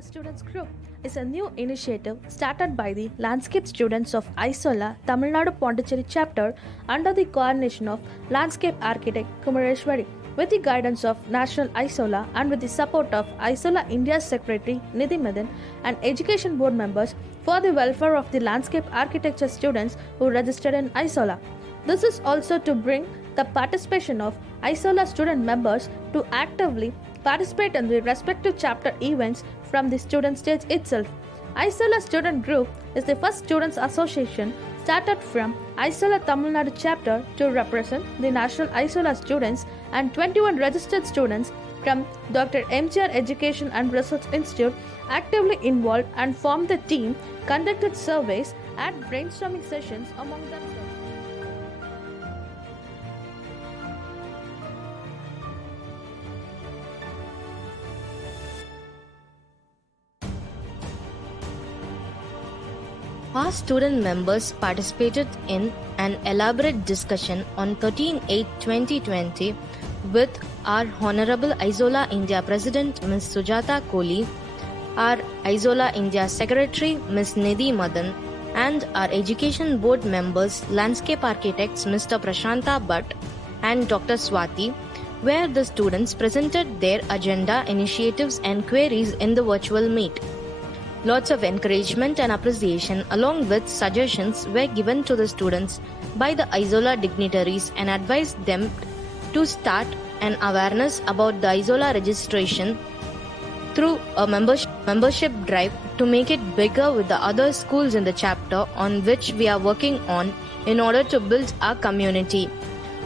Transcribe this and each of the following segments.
Isola Students Group is a new initiative started by the landscape students of Isola Tamil Nadu Pondicherry chapter under the coordination of landscape architect Kumareshwari with the guidance of National Isola and with the support of Isola India's Secretary Nidhi Madan and Education Board members for the welfare of the landscape architecture students who registered in Isola. This is also to bring the participation of Isola student members to actively participate in the respective chapter events from the student stage itself. Isola Student Group is the first students association started from Isola Tamil Nadu chapter to represent the national Isola students, and 21 registered students from Dr. MGR Education and Research Institute actively involved and formed the team, conducted surveys and brainstorming sessions among themselves. Our student members participated in an elaborate discussion on 13/8/2020 with our Honorable Isola India President Ms. Sujata Kohli, our Isola India Secretary Ms. Nidhi Madan, and our Education Board members, Landscape Architects Mr. Prashanta Bhatt and Dr. Swati, where the students presented their agenda, initiatives and queries in the virtual meet. Lots of encouragement and appreciation along with suggestions were given to the students by the Isola dignitaries and advised them to start an awareness about the Isola registration through a membership drive to make it bigger with the other schools in the chapter, on which we are working on in order to build our community.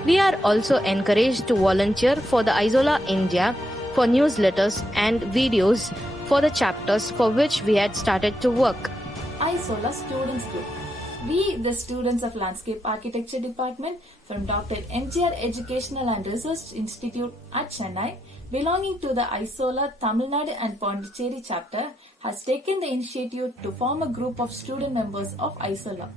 We are also encouraged to volunteer for the Isola India for newsletters and videos for the chapters for which we had started to work. Isola Students Group. We, the students of Landscape Architecture Department from Dr. MGR Educational and Research Institute at Chennai, belonging to the Isola Tamil Nadu and Pondicherry chapter, has taken the initiative to form a group of student members of Isola.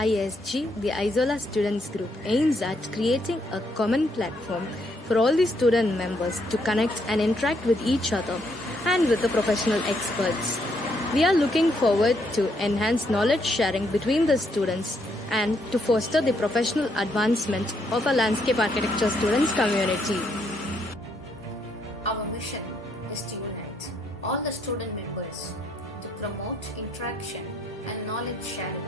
ISG, the Isola Students Group, aims at creating a common platform for all the student members to connect and interact with each other and with the professional experts. We are looking forward to enhance knowledge sharing between the students and to foster the professional advancement of our landscape architecture students community. Our mission is to unite all the student members to promote interaction and knowledge sharing,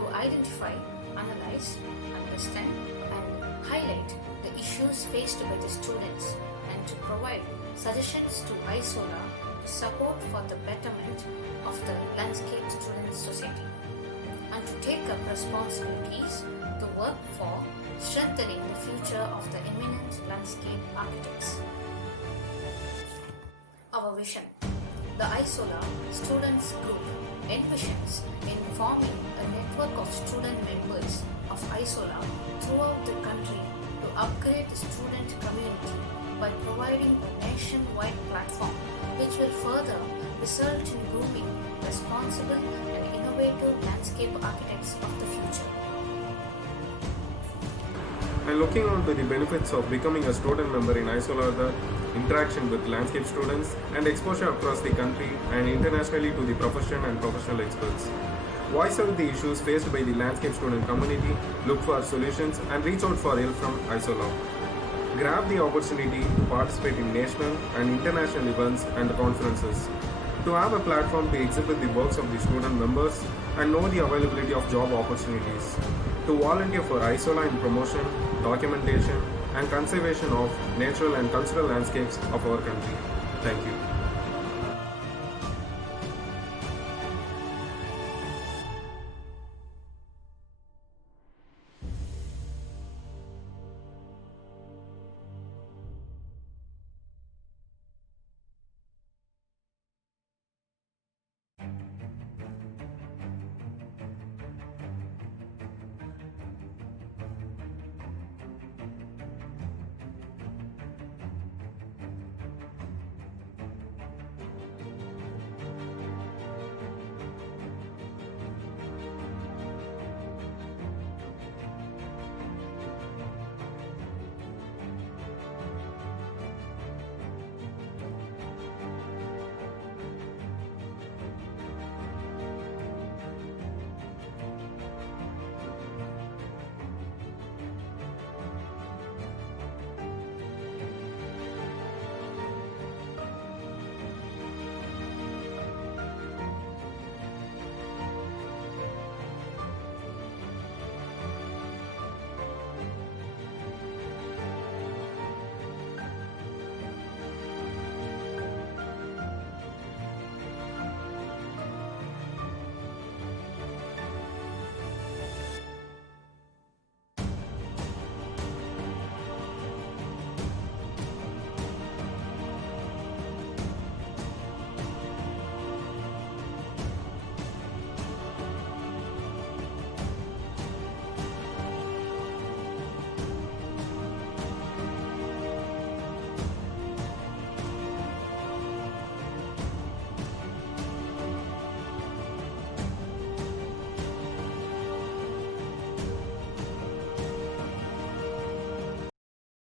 to identify, analyze, understand and highlight the issues faced by the students, and to provide suggestions to Isola to support for the betterment of the landscape student society, and to take up responsibilities to work for strengthening the future of the eminent landscape architects. Our vision. The Isola Students Group envisions in forming a network of student members of Isola throughout the country to upgrade the student community by providing a nationwide platform which will further result in grooming responsible and innovative landscape architects of the future. And looking on to the benefits of becoming a student member in Isola, the interaction with landscape students and exposure across the country and internationally to the profession and professional experts. Voice out the issues faced by the landscape student community, look for solutions and reach out for help from Isola. Grab the opportunity to participate in national and international events and conferences. To have a platform to exhibit the works of the student members and know the availability of job opportunities. To volunteer for Isola in promotion, documentation and conservation of natural and cultural landscapes of our country. Thank you.